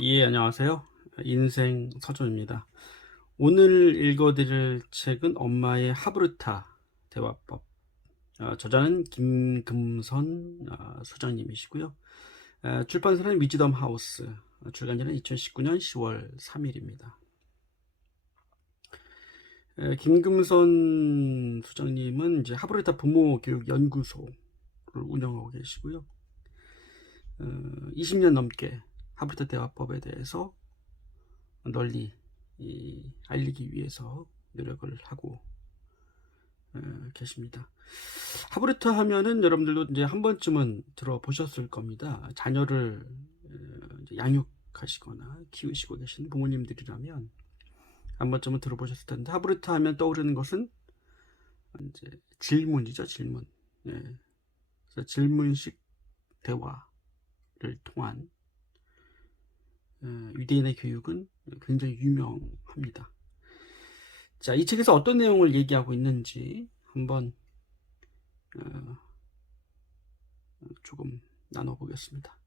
예, 안녕하세요. 인생 서점입니다. 오늘 읽어드릴 책은 엄마의 하브르타 대화법. 저자는 김금선 소장님이시고요. 출판사는 위즈덤 하우스. 출간지는 2019년 10월 3일입니다. 김금선 소장님은 이제 하브르타 부모 교육 연구소를 운영하고 계시고요. 20년 넘게 하브르타 대화법에 대해서 널리 알리기 위해서 노력을 하고 계십니다. 하브르타 하면은 여러분들도 이제 한 번쯤은 들어보셨을 겁니다. 자녀를 이제 양육하시거나 키우시고 계신 부모님들이라면 한 번쯤은 들어보셨을 텐데, 하브르타 하면 떠오르는 것은 이제 질문이죠, 질문. 예. 그래서 질문식 대화를 통한 유대인의 교육은 굉장히 유명합니다. 자, 이 책에서 어떤 내용을 얘기하고 있는지 한번 조금 나눠보겠습니다.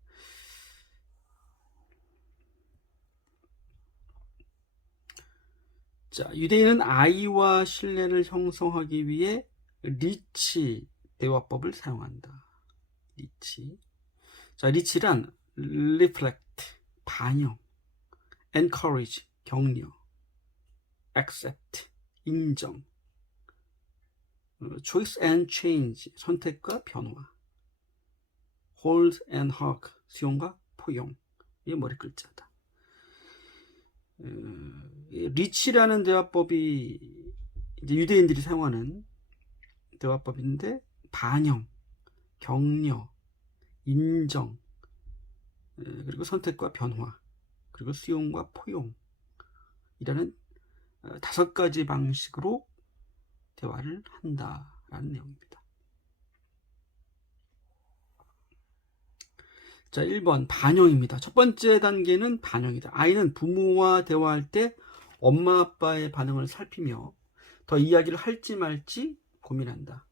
자, 유대인은 아이와 신뢰를 형성하기 위해 리치 대화법을 사용한다. 리치. 자, 리치란 reflect, 반영, encourage, 격려, accept, 인정, choice and change, 선택과 변화, hold and hug, 수용과 포용. 이게 머리 글자다. 리치라는 대화법이 이제 유대인들이 사용하는 대화법인데, 반영, 격려, 인정, 그리고 선택과 변화, 그리고 수용과 포용이라는 5가지 방식으로 대화를 한다라는 내용입니다. 자, 1번 반영입니다. 첫 번째 단계는 반영이다. 아이는 부모와 대화할 때 엄마 아빠의 반응을 살피며 더 이야기를 할지 말지 고민한다.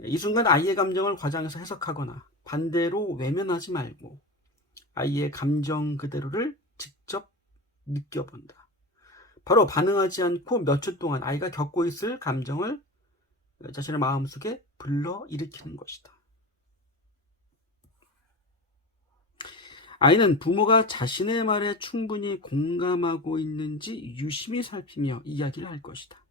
이 순간 아이의 감정을 과장해서 해석하거나 반대로 외면하지 말고 아이의 감정 그대로를 직접 느껴본다. 바로 반응하지 않고 몇 초 동안 아이가 겪고 있을 감정을 자신의 마음속에 불러일으키는 것이다. 아이는 부모가 자신의 말에 충분히 공감하고 있는지 유심히 살피며 이야기를 할 것이다.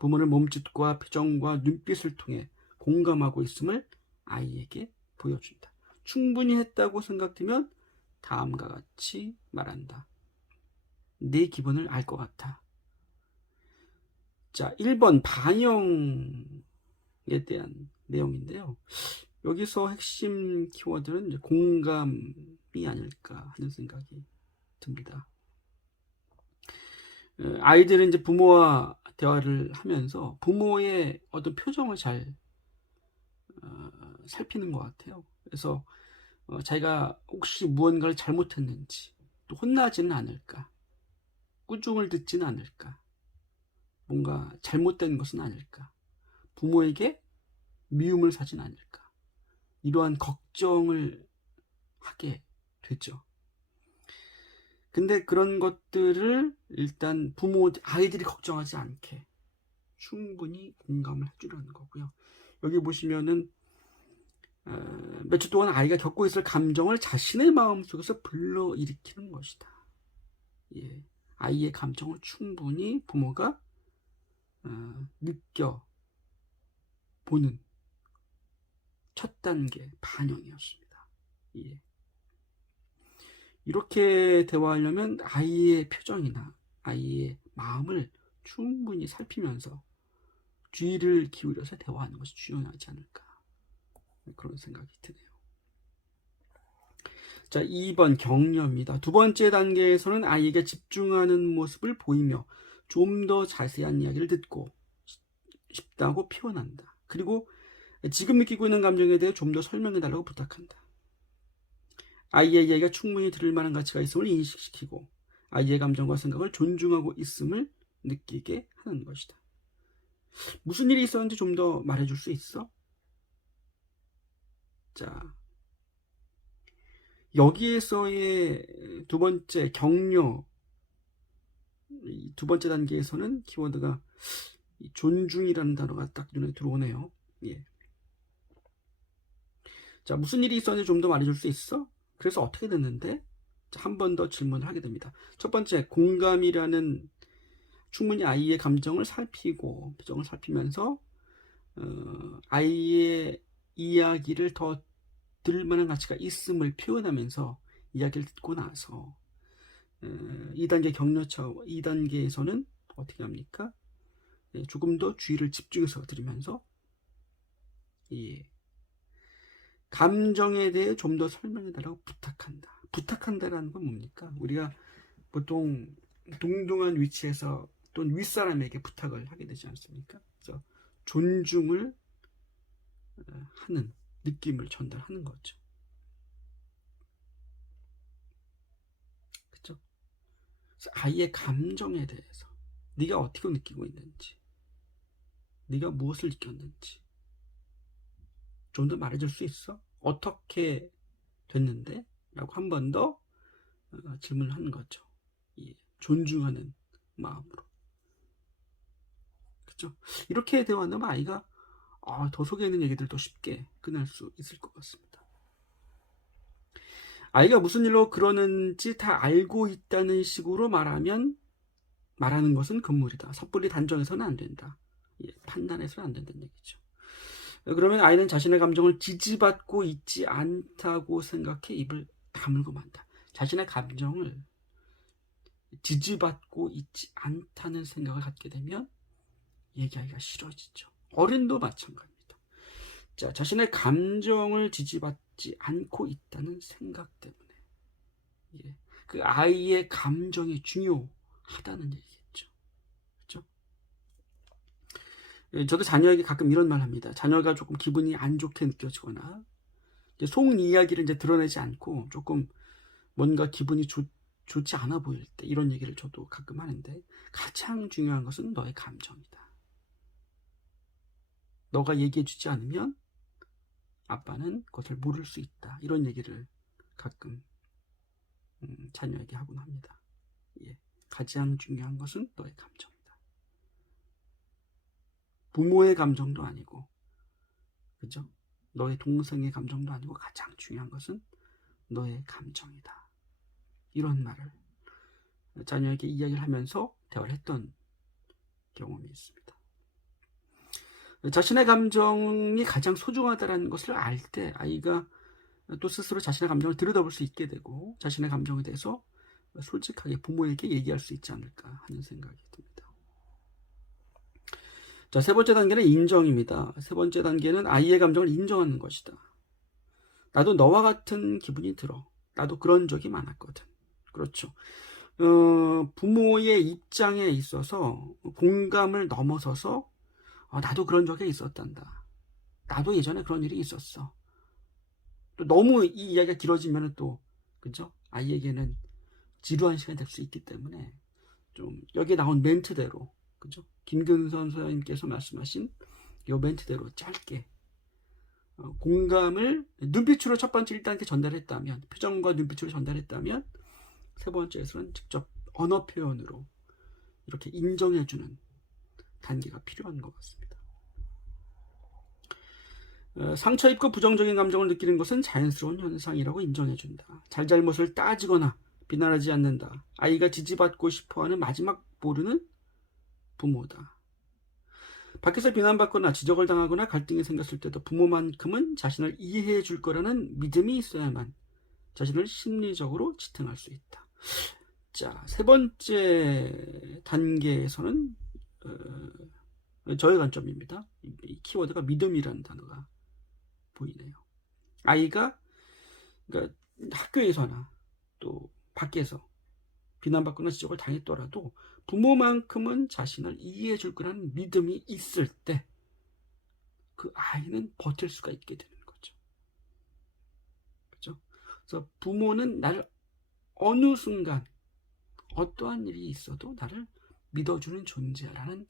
부모는 몸짓과 표정과 눈빛을 통해 공감하고 있음을 아이에게 보여준다. 충분히 했다고 생각되면 다음과 같이 말한다. 내 기분을 알 것 같아. 자, 1번 반영에 대한 내용인데요. 여기서 핵심 키워드는 이제 공감이 아닐까 하는 생각이 듭니다. 아이들은 이제 부모와 대화를 하면서 부모의 어떤 표정을 잘 살피는 것 같아요. 그래서 자기가 혹시 무언가를 잘못했는지, 또 혼나지는 않을까, 꾸중을 듣지는 않을까, 뭔가 잘못된 것은 아닐까, 부모에게 미움을 사진 않을까, 이러한 걱정을 하게 되죠. 근데 그런 것들을 일단 아이들이 걱정하지 않게 충분히 공감을 해주려는 거고요. 여기 보시면은 몇 주 동안 아이가 겪고 있을 감정을 자신의 마음속에서 불러일으키는 것이다. 예, 아이의 감정을 충분히 부모가 느껴보는 첫 단계 반영이었습니다. 예. 이렇게 대화하려면 아이의 표정이나 아이의 마음을 충분히 살피면서 주의를 기울여서 대화하는 것이 중요하지 않을까, 그런 생각이 드네요. 자, 2번 격려입니다. 두 번째 단계에서는 아이에게 집중하는 모습을 보이며 좀 더 자세한 이야기를 듣고 싶다고 표현한다. 그리고 지금 느끼고 있는 감정에 대해 좀 더 설명해달라고 부탁한다. 아이의 이야기가 충분히 들을 만한 가치가 있음을 인식시키고 아이의 감정과 생각을 존중하고 있음을 느끼게 하는 것이다. 무슨 일이 있었는지 좀 더 말해줄 수 있어? 자, 여기에서의 두 번째 격려, 이 두 번째 단계에서는 키워드가 존중이라는 단어가 딱 눈에 들어오네요. 예. 자, 무슨 일이 있었는지 좀 더 말해줄 수 있어? 그래서 어떻게 됐는데? 한 번 더 질문을 하게 됩니다. 첫 번째, 공감이라는 충분히 아이의 감정을 살피고 표정을 살피면서 아이의 이야기를 더 들을 만한 가치가 있음을 표현하면서 이야기를 듣고 나서 2단계 격려차 2단계에서는 어떻게 합니까? 조금 더 주의를 집중해서 들으면서 예, 감정에 대해 좀 더 설명해 달라고 부탁한다. 부탁한다라는 건 뭡니까? 우리가 보통 동등한 위치에서 또는 윗사람에게 부탁을 하게 되지 않습니까? 그래서 존중을 하는 느낌을 전달하는 거죠. 그렇죠? 아이의 감정에 대해서 네가 어떻게 느끼고 있는지, 네가 무엇을 느꼈는지 좀 더 말해줄 수 있어? 어떻게 됐는데? 라고 한 번 더 질문을 하는 거죠. 예, 존중하는 마음으로. 그렇죠? 이렇게 대화하면 아이가 더 속에 있는 얘기들도 쉽게 꺼낼 수 있을 것 같습니다. 아이가 무슨 일로 그러는지 다 알고 있다는 식으로 말하는 것은 금물이다. 섣불리 단정해서는 안 된다. 예, 판단해서는 안 된다는 얘기죠. 그러면 아이는 자신의 감정을 지지받고 있지 않다고 생각해 입을 다물고 만다. 자신의 감정을 지지받고 있지 않다는 생각을 갖게 되면 얘기하기가 싫어지죠. 어른도 마찬가지입니다. 자, 자신의 감정을 지지받지 않고 있다는 생각 때문에 예, 그 아이의 감정이 중요하다는 얘기겠죠. 그렇죠? 예, 저도 자녀에게 가끔 이런 말 합니다. 자녀가 조금 기분이 안 좋게 느껴지거나 속 이야기를 이제 드러내지 않고 조금 뭔가 기분이 좋지 않아 보일 때 이런 얘기를 저도 가끔 하는데 가장 중요한 것은 너의 감정이다. 너가 얘기해 주지 않으면 아빠는 그것을 모를 수 있다. 이런 얘기를 가끔 자녀에게 하곤 합니다. 예. 가장 중요한 것은 너의 감정이다. 부모의 감정도 아니고, 그죠? 너의 동생의 감정도 아니고 가장 중요한 것은 너의 감정이다. 이런 말을 자녀에게 이야기를 하면서 대화를 했던 경험이 있습니다. 자신의 감정이 가장 소중하다는 것을 알 때 아이가 또 스스로 자신의 감정을 들여다볼 수 있게 되고 자신의 감정에 대해서 솔직하게 부모에게 얘기할 수 있지 않을까 하는 생각이 듭니다. 자, 세 번째 단계는 인정입니다. 세 번째 단계는 아이의 감정을 인정하는 것이다. 나도 너와 같은 기분이 들어. 나도 그런 적이 많았거든. 그렇죠. 부모의 입장에 있어서 공감을 넘어서서 나도 그런 적이 있었단다. 나도 예전에 그런 일이 있었어. 또 너무 이 이야기가 길어지면 또 그죠? 아이에게는 지루한 시간이 될 수 있기 때문에 좀 여기에 나온 멘트대로 그죠? 김근선 소장님께서 말씀하신 이 멘트대로 짧게 공감을 눈빛으로 첫 번째 1단계 전달했다면 표정과 눈빛으로 전달했다면 세 번째에서는 직접 언어 표현으로 이렇게 인정해주는 단계가 필요한 것 같습니다. 상처 입고 부정적인 감정을 느끼는 것은 자연스러운 현상이라고 인정해준다. 잘잘못을 따지거나 비난하지 않는다. 아이가 지지받고 싶어하는 마지막 보루는 부모다. 밖에서 비난받거나 지적을 당하거나 갈등이 생겼을 때도 부모만큼은 자신을 이해해 줄 거라는 믿음이 있어야만 자신을 심리적으로 지탱할 수 있다. 자, 세 번째 단계에서는 저의 관점입니다. 이 키워드가 믿음이라는 단어가 보이네요. 아이가 그러니까 학교에서나 또 밖에서 비난받거나 지적을 당했더라도 부모만큼은 자신을 이해해 줄 거라는 믿음이 있을 때 그 아이는 버틸 수가 있게 되는 거죠. 그렇죠? 그래서 부모는 나를 어느 순간 어떠한 일이 있어도 나를 믿어주는 존재라는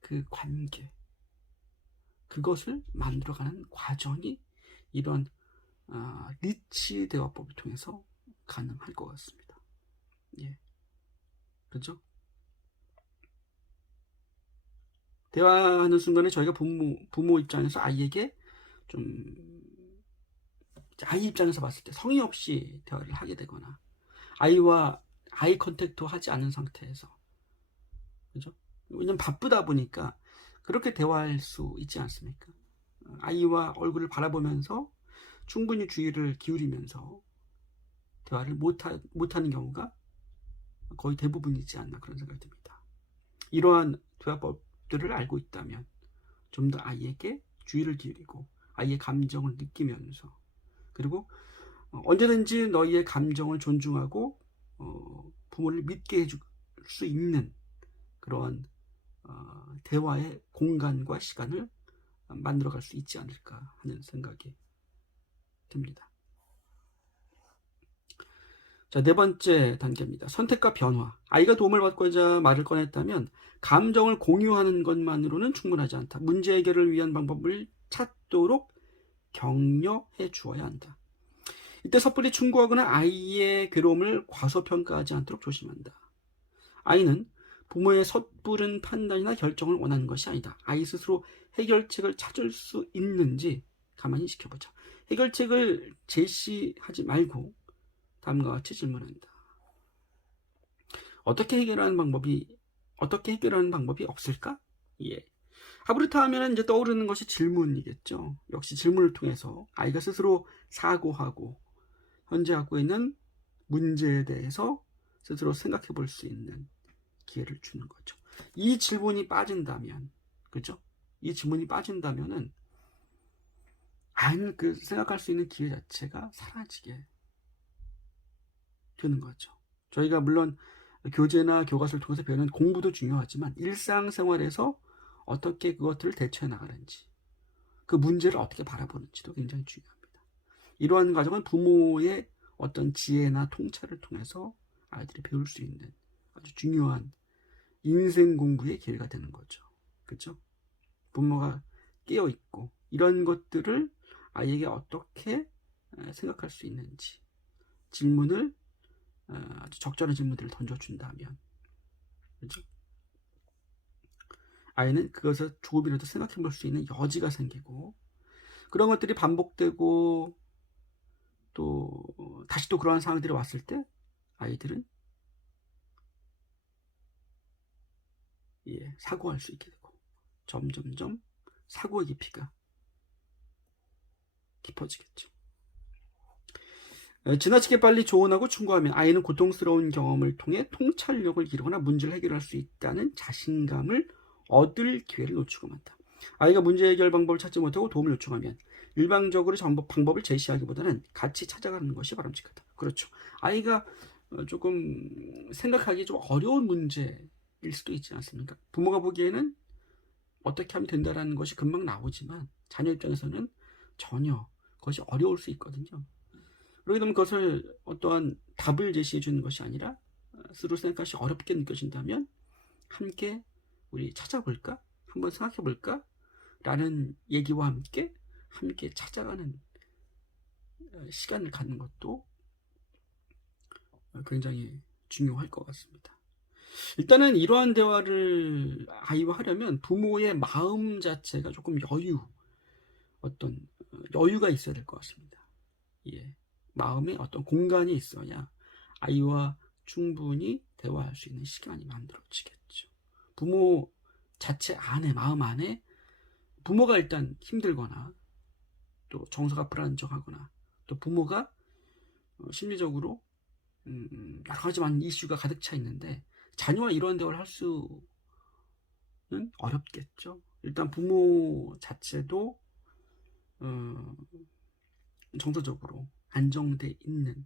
그 관계, 그것을 만들어가는 과정이 이런 리치 대화법을 통해서 가능할 것 같습니다. 예, 그렇죠? 대화하는 순간에 저희가 부모 입장에서 아이에게 좀 아이 입장에서 봤을 때 성의 없이 대화를 하게 되거나 아이와 아이 컨택도 하지 않은 상태에서, 그죠? 왜냐면 바쁘다 보니까 그렇게 대화할 수 있지 않습니까? 아이와 얼굴을 바라보면서 충분히 주의를 기울이면서 대화를 못하는 경우가 거의 대부분이지 않나 그런 생각이 듭니다. 이러한 대화법들을 알고 있다면 좀 더 아이에게 주의를 기울이고 아이의 감정을 느끼면서, 그리고 언제든지 너희의 감정을 존중하고 부모를 믿게 해줄 수 있는 그러한 대화의 공간과 시간을 만들어갈 수 있지 않을까 하는 생각이 듭니다. 자, 네 번째 단계입니다. 선택과 변화. 아이가 도움을 받고자 말을 꺼냈다면 감정을 공유하는 것만으로는 충분하지 않다. 문제 해결을 위한 방법을 찾도록 격려해 주어야 한다. 이때 섣불리 충고하거나 아이의 괴로움을 과소평가하지 않도록 조심한다. 아이는 부모의 섣부른 판단이나 결정을 원하는 것이 아니다. 아이 스스로 해결책을 찾을 수 있는지 가만히 지켜보자. 해결책을 제시하지 말고 다음과 같이 질문한다. 어떻게 해결하는 방법이 없을까? 예. 하브르타 하면 이제 떠오르는 것이 질문이겠죠. 역시 질문을 통해서 아이가 스스로 사고하고 현재 갖고 있는 문제에 대해서 스스로 생각해 볼 수 있는 기회를 주는 거죠. 이 질문이 빠진다면, 그죠? 이 질문이 빠진다면은 아이는 그 생각할 수 있는 기회 자체가 사라지게 되는 거죠. 저희가 물론 교재나 교과서를 통해서 배우는 공부도 중요하지만 일상생활에서 어떻게 그것들을 대처해 나가는지, 그 문제를 어떻게 바라보는지도 굉장히 중요합니다. 이러한 과정은 부모의 어떤 지혜나 통찰을 통해서 아이들이 배울 수 있는 아주 중요한 인생 공부의 기회가 되는 거죠. 그렇죠? 부모가 깨어있고 이런 것들을 아이에게 어떻게 생각할 수 있는지 질문을 아주 적절한 질문들을 던져준다면, 그렇죠? 아이는 그것을 조금이라도 생각해 볼 수 있는 여지가 생기고, 그런 것들이 반복되고 또 다시 또 그러한 상황들이 왔을 때 아이들은 사고할 수 있게 되고 점점점 사고의 깊이가 깊어지겠죠. 지나치게 빨리 조언하고 충고하면 아이는 고통스러운 경험을 통해 통찰력을 기르거나 문제를 해결할 수 있다는 자신감을 얻을 기회를 놓치고 만다. 아이가 문제 해결 방법을 찾지 못하고 도움을 요청하면 일방적으로 방법을 제시하기보다는 같이 찾아가는 것이 바람직하다. 그렇죠. 아이가 조금 생각하기 좀 어려운 문제일 수도 있지 않습니까? 부모가 보기에는 어떻게 하면 된다라는 것이 금방 나오지만 자녀 입장에서는 전혀 그것이 어려울 수 있거든요. 그렇게 되면 그것을 어떠한 답을 제시해 주는 것이 아니라 스스로 생각하시 어렵게 느껴진다면 함께 우리 찾아볼까? 한번 생각해 볼까? 라는 얘기와 함께 찾아가는 시간을 갖는 것도 굉장히 중요할 것 같습니다. 일단은 이러한 대화를 아이와 하려면 부모의 마음 자체가 조금 어떤 여유가 있어야 될 것 같습니다. 예. 마음에 어떤 공간이 있어야 아이와 충분히 대화할 수 있는 시간이 만들어지겠죠. 부모 자체 안에, 마음 안에 부모가 일단 힘들거나 또 정서가 불안정하거나 또 부모가 심리적으로 여러 가지 많은 이슈가 가득 차 있는데 자녀와 이러한 대화를 할 수는 어렵겠죠. 일단 부모 자체도 정서적으로 안정돼 있는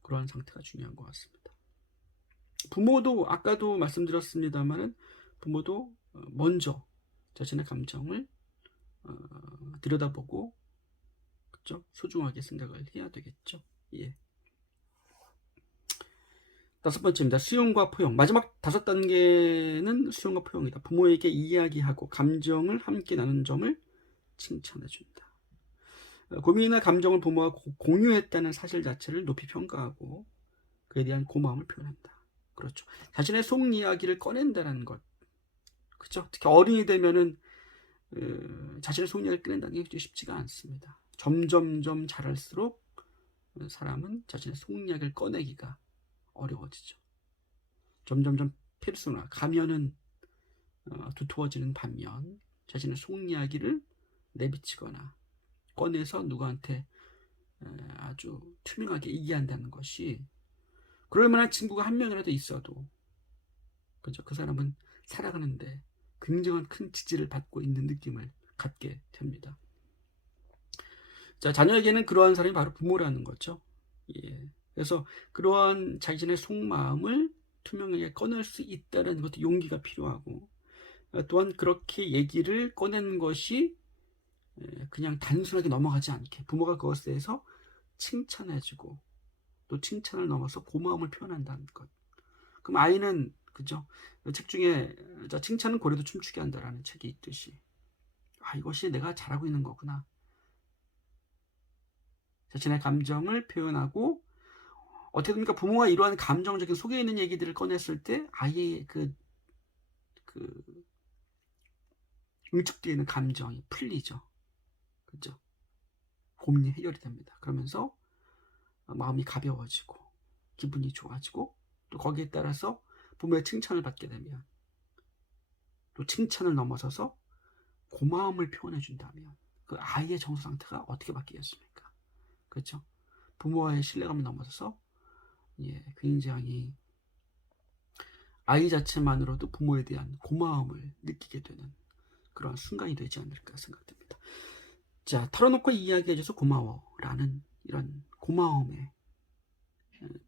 그러한 상태가 중요한 것 같습니다. 부모도 아까도 말씀드렸습니다만은 부모도 먼저 자신의 감정을 들여다보고, 그렇죠? 소중하게 생각을 해야 되겠죠. 예. 5번째입니다. 수용과 포용. 마지막 5단계는 수용과 포용이다. 부모에게 이야기하고 감정을 함께 나눈 점을 칭찬해준다. 고민이나 감정을 부모와 공유했다는 사실 자체를 높이 평가하고 그에 대한 고마움을 표현한다. 그렇죠. 자신의 속 이야기를 꺼낸다는 것. 그렇죠. 특히 어른이 되면은 자신의 속 이야기를 꺼낸다는 게 쉽지가 않습니다. 점점점 자랄수록 사람은 자신의 속 이야기를 꺼내기가 어려워지죠. 점점점 페르소나, 가면은 두터워지는 반면 자신의 속 이야기를 내비치거나 꺼내서 누구한테 아주 투명하게 얘기한다는 것이, 그럴 만한 친구가 한 명이라도 있어도 그죠, 그 사람은 살아가는데 굉장한 큰 지지를 받고 있는 느낌을 갖게 됩니다. 자, 자녀에게는 그러한 사람이 바로 부모라는 거죠. 예. 그래서 그러한 자신의 속마음을 투명하게 꺼낼 수 있다는 것도 용기가 필요하고, 또한 그렇게 얘기를 꺼내는 것이 그냥 단순하게 넘어가지 않게 부모가 그것에 대해서 칭찬해주고 또 칭찬을 넘어서 고마움을 표현한다는 것. 그럼 아이는 그죠? 책 중에 칭찬은 고래도 춤추게 한다라는 책이 있듯이, 이것이 내가 잘하고 있는 거구나. 자신의 감정을 표현하고, 어떻게 보니까 부모가 이러한 감정적인 속에 있는 얘기들을 꺼냈을 때 아이의 그 응축되어 있는 감정이 풀리죠. 그죠? 고민이 해결이 됩니다. 그러면서 마음이 가벼워지고 기분이 좋아지고, 또 거기에 따라서 부모의 칭찬을 받게 되면, 또 칭찬을 넘어서서 고마움을 표현해 준다면 그 아이의 정서 상태가 어떻게 바뀌겠습니까? 그렇죠? 부모와의 신뢰감을 넘어서서 굉장히 아이 자체만으로도 부모에 대한 고마움을 느끼게 되는 그런 순간이 되지 않을까 생각됩니다. 자, 털어놓고 이야기해줘서 고마워라는 이런 고마움의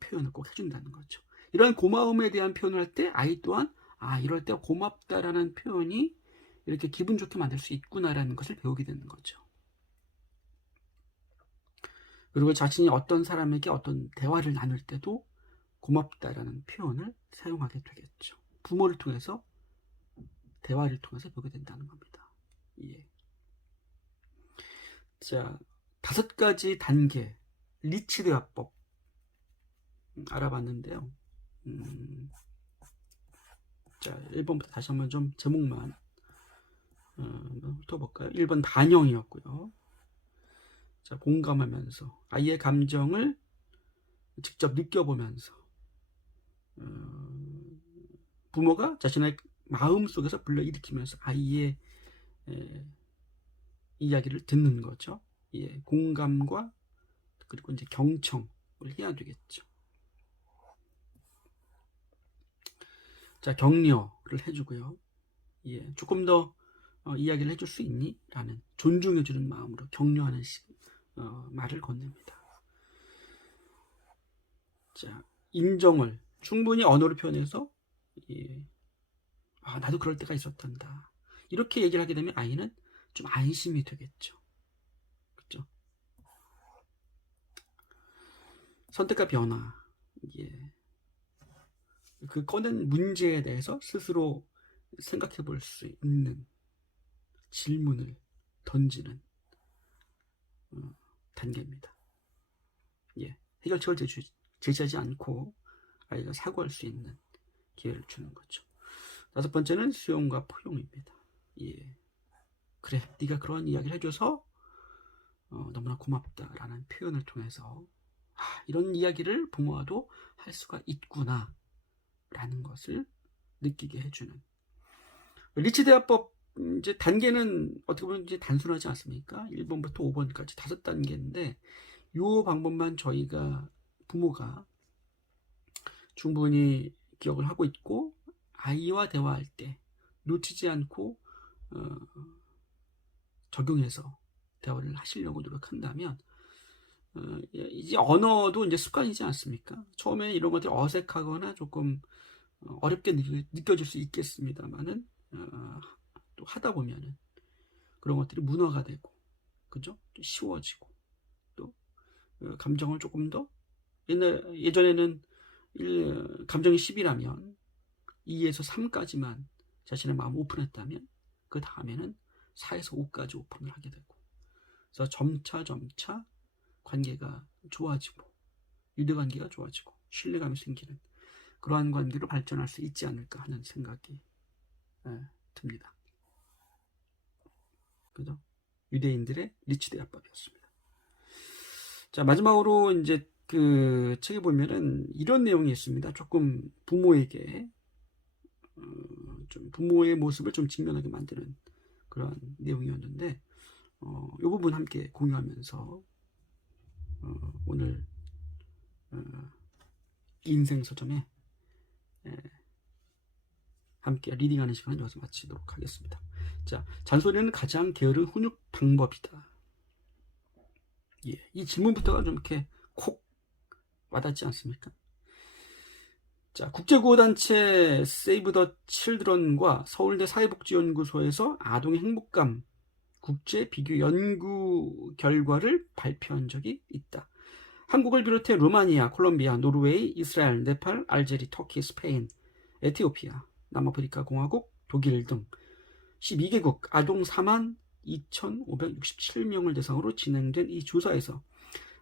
표현을 꼭 해준다는 거죠. 이런 고마움에 대한 표현을 할 때 아이 또한 이럴 때 고맙다라는 표현이 이렇게 기분 좋게 만들 수 있구나라는 것을 배우게 되는 거죠. 그리고 자신이 어떤 사람에게 어떤 대화를 나눌 때도 고맙다라는 표현을 사용하게 되겠죠. 부모를 통해서, 대화를 통해서 배우게 된다는 겁니다. 예. 자, 5가지 단계 리치 대화법 알아봤는데요. 자, 1번부터 다시 한번 좀 제목만 훑어볼까요? 1번 반영이었고요. 자, 공감하면서 아이의 감정을 직접 느껴보면서 부모가 자신의 마음 속에서 불러일으키면서 아이의 이야기를 듣는 거죠. 예, 공감과 그리고 이제 경청을 해야 되겠죠. 자, 격려를 해주고요. 예, 조금 더 이야기를 해줄 수 있니? 라는 존중해주는 마음으로 격려하는 말을 건넵니다. 자, 인정을 충분히 언어로 표현해서 나도 그럴 때가 있었단다, 이렇게 얘기를 하게 되면 아이는 좀 안심이 되겠죠. 그렇죠? 선택과 변화, 그 꺼낸 문제에 대해서 스스로 생각해 볼 수 있는 질문을 던지는 단계입니다. 해결책을 제시하지 않고 아이가 사고할 수 있는 기회를 주는 거죠. 5번째는 수용과 포용입니다. 그래, 네가 그런 이야기를 해줘서 너무나 고맙다라는 표현을 통해서 이런 이야기를 부모와도 할 수가 있구나 라는 것을 느끼게 해주는, 리치 대화법 이제 단계는 어떻게 보면 이제 단순하지 않습니까? 1번부터 5번까지 5단계인데 이 방법만 저희가 부모가 충분히 기억을 하고 있고 아이와 대화할 때 놓치지 않고 적용해서 대화를 하시려고 노력한다면, 이제 언어도 이제 습관이지 않습니까? 처음에 이런 것들이 어색하거나 조금 어렵게 느껴질 수 있겠습니다만은 또 하다 보면은 그런 것들이 문화가 되고, 그죠? 또 쉬워지고, 또 감정을 조금 더, 예전에는 감정이 10이라면 2에서 3까지만 자신의 마음을 오픈했다면 그 다음에는 4에서 5까지 오픈을 하게 되고, 그래서 점차 관계가 좋아지고 유대 관계가 좋아지고 신뢰감이 생기는 그러한 관계로 발전할 수 있지 않을까 하는 생각이 듭니다. 그죠? 유대인들의 리치대합법이었습니다. 자, 마지막으로 이제 그 책에 보면은 이런 내용이 있습니다. 조금 부모에게 좀 부모의 모습을 좀 직면하게 만드는 그런 내용이었는데 이 부분 함께 공유하면서 오늘 인생 서점에 함께 리딩하는 시간을 여기서 마치도록 하겠습니다. 자, 잔소리는 가장 게으른 훈육 방법이다. 예, 이 질문부터가 좀 이렇게 콕 와닿지 않습니까? 자, 국제구호단체 세이브 더 칠드런과 서울대 사회복지연구소에서 아동의 행복감 국제 비교 연구 결과를 발표한 적이 있다. 한국을 비롯해 루마니아, 콜롬비아, 노르웨이, 이스라엘, 네팔, 알제리, 터키, 스페인, 에티오피아, 남아프리카 공화국, 독일 등 12개국 아동 42,567명을 대상으로 진행된 이 조사에서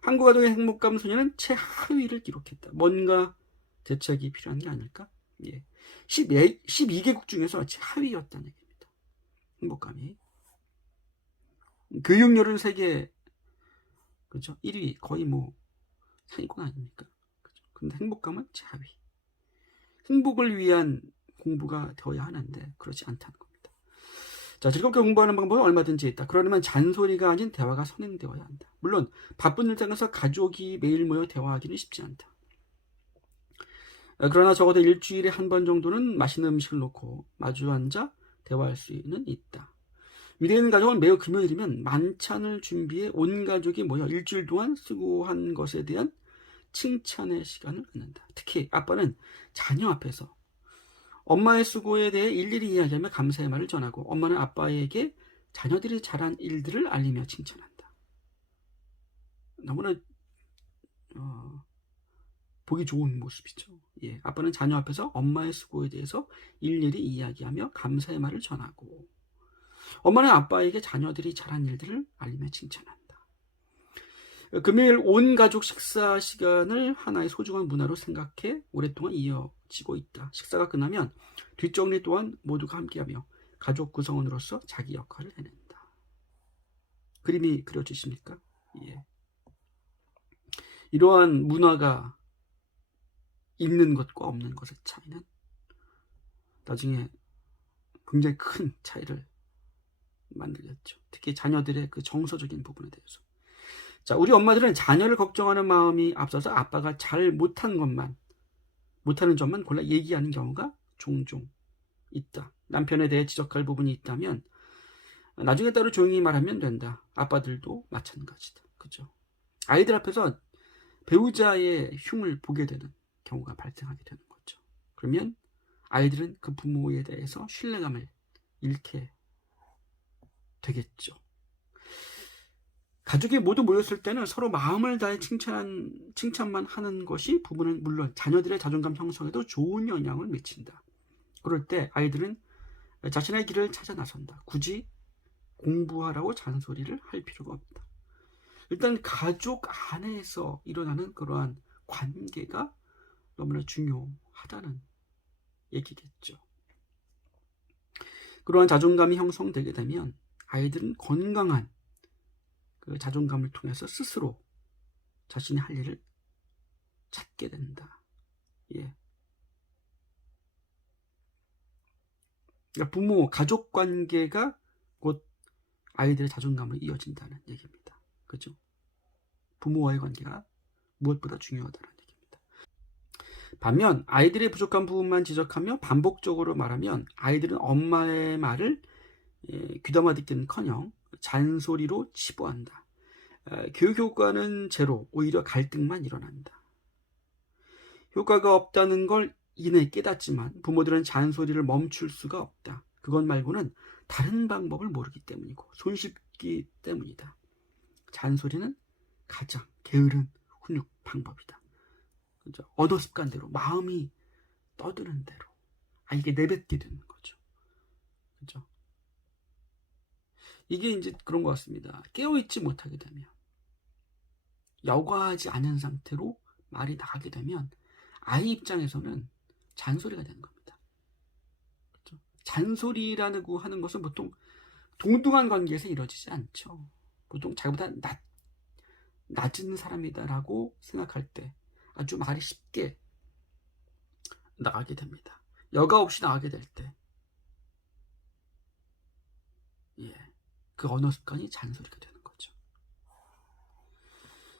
한국 아동의 행복감 순위는 최하위를 기록했다. 뭔가 대책이 필요한 게 아닐까? 예. 12개국 중에서 최하위였다는 얘기입니다. 행복감이. 교육열은 세계, 그렇죠? 1위, 거의 뭐 상위권 아닙니까? 그렇죠? 근데 행복감은 최하위. 행복을 위한 공부가 되어야 하는데 그렇지 않다는 겁니다. 자, 즐겁게 공부하는 방법은 얼마든지 있다. 그러려면 잔소리가 아닌 대화가 선행되어야 한다. 물론 바쁜 일상에서 가족이 매일 모여 대화하기는 쉽지 않다. 그러나 적어도 일주일에 한 번 정도는 맛있는 음식을 놓고 마주 앉아 대화할 수는 있다. 유대인 가족은 매우 금요일이면 만찬을 준비해 온 가족이 모여 일주일 동안 수고한 것에 대한 칭찬의 시간을 갖는다. 특히 아빠는 자녀 앞에서 엄마의 수고에 대해 일일이 이야기하며 감사의 말을 전하고 엄마는 아빠에게 자녀들이 잘한 일들을 알리며 칭찬한다. 너무나 보기 좋은 모습이죠. 예, 아빠는 자녀 앞에서 엄마의 수고에 대해서 일일이 이야기하며 감사의 말을 전하고 엄마는 아빠에게 자녀들이 잘한 일들을 알리며 칭찬한다. 금요일 온 가족 식사 시간을 하나의 소중한 문화로 생각해 오랫동안 이어지고 있다. 식사가 끝나면 뒷정리 또한 모두가 함께하며 가족 구성원으로서 자기 역할을 해낸다. 그림이 그려지십니까? 예. 이러한 문화가 있는 것과 없는 것의 차이는 나중에 굉장히 큰 차이를 만들겠죠. 특히 자녀들의 그 정서적인 부분에 대해서. 자, 우리 엄마들은 자녀를 걱정하는 마음이 앞서서 아빠가 잘 못하는 점만 골라 얘기하는 경우가 종종 있다. 남편에 대해 지적할 부분이 있다면 나중에 따로 조용히 말하면 된다. 아빠들도 마찬가지다. 그죠? 아이들 앞에서 배우자의 흉을 보게 되는 경우가 발생하게 되는 거죠. 그러면 아이들은 그 부모에 대해서 신뢰감을 잃게 되겠죠. 가족이 모두 모였을 때는 서로 마음을 다해 칭찬만 하는 것이 부부는 물론 자녀들의 자존감 형성에도 좋은 영향을 미친다. 그럴 때 아이들은 자신의 길을 찾아 나선다. 굳이 공부하라고 잔소리를 할 필요가 없다. 일단 가족 안에서 일어나는 그러한 관계가 너무나 중요하다는 얘기겠죠. 그러한 자존감이 형성되게 되면 아이들은 건강한 그 자존감을 통해서 스스로 자신이 할 일을 찾게 된다. 예. 그러니까 부모, 가족 관계가 곧 아이들의 자존감으로 이어진다는 얘기입니다. 그죠? 부모와의 관계가 무엇보다 중요하다는 얘기입니다. 반면 아이들의 부족한 부분만 지적하며 반복적으로 말하면 아이들은 엄마의 말을 귀담아 듣기는커녕 잔소리로 치부한다. 교육 효과는 제로, 오히려 갈등만 일어난다. 효과가 없다는 걸 이내 깨닫지만 부모들은 잔소리를 멈출 수가 없다. 그것 말고는 다른 방법을 모르기 때문이고 손쉽기 때문이다. 잔소리는 가장 게으른 훈육 방법이다. 그죠? 언어 습관대로 마음이 떠드는 대로 이게 내뱉게 되는 거죠. 그죠? 이게 이제 그런 것 같습니다. 깨어있지 못하게 되면, 여과하지 않은 상태로 말이 나가게 되면 아이 입장에서는 잔소리가 되는 겁니다. 그렇죠? 잔소리라고 하는 것은 보통 동등한 관계에서 이루어지지 않죠. 보통 자기보다 낮은 사람이다라고 생각할 때 아주 말이 쉽게 나가게 됩니다. 여과 없이 나가게 될 때, 그 언어 습관이 잔소리가 되는 거죠.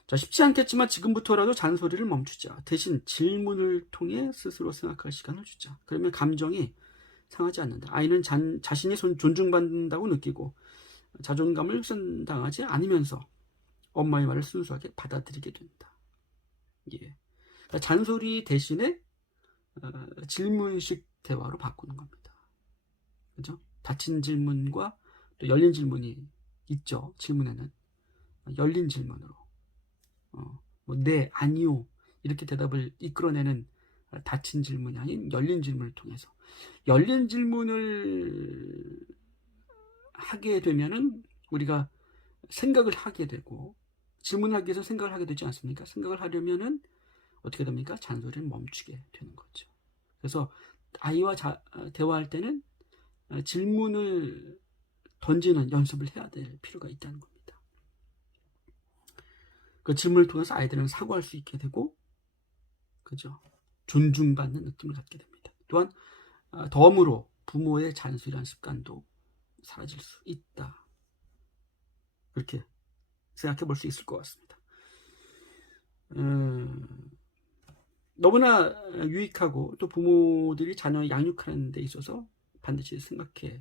자, 쉽지 않겠지만 지금부터라도 잔소리를 멈추자. 대신 질문을 통해 스스로 생각할 시간을 주자. 그러면 감정이 상하지 않는다. 아이는 자신이 존중받는다고 느끼고 자존감을 훼손당하지 않으면서 엄마의 말을 순수하게 받아들이게 된다. 그러니까 잔소리 대신에 질문식 대화로 바꾸는 겁니다. 그죠? 닫힌 질문과 또 열린 질문이 있죠. 질문에는 열린 질문으로 네, 아니요 이렇게 대답을 이끌어내는 닫힌 질문이 아닌 열린 질문을 통해서, 열린 질문을 하게 되면은 우리가 생각을 하게 되고, 질문하기 위해서 생각을 하게 되지 않습니까? 생각을 하려면은 어떻게 됩니까? 잔소리를 멈추게 되는 거죠. 그래서 아이와 대화할 때는 질문을 던지는 연습을 해야 될 필요가 있다는 겁니다. 그 질문을 통해서 아이들은 사고할 수 있게 되고, 그죠? 존중받는 느낌을 갖게 됩니다. 또한 덤으로 부모의 잔소리라는 습관도 사라질 수 있다. 그렇게 생각해 볼 수 있을 것 같습니다. 너무나 유익하고 또 부모들이 자녀 양육하는 데 있어서 반드시 생각해야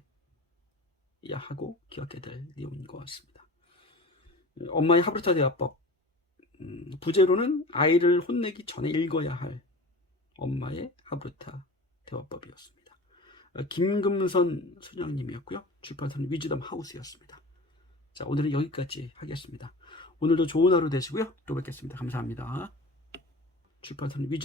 하고 기억해야 될 내용인 것 같습니다. 엄마의 하브르타 대화법, 부제로는 아이를 혼내기 전에 읽어야 할 엄마의 하브르타 대화법이었습니다. 김금선 소장님이었고요. 출판사는 위즈덤 하우스였습니다. 자, 오늘은 여기까지 하겠습니다. 오늘도 좋은 하루 되시고요. 또 뵙겠습니다. 감사합니다. 출판사는 위즈덤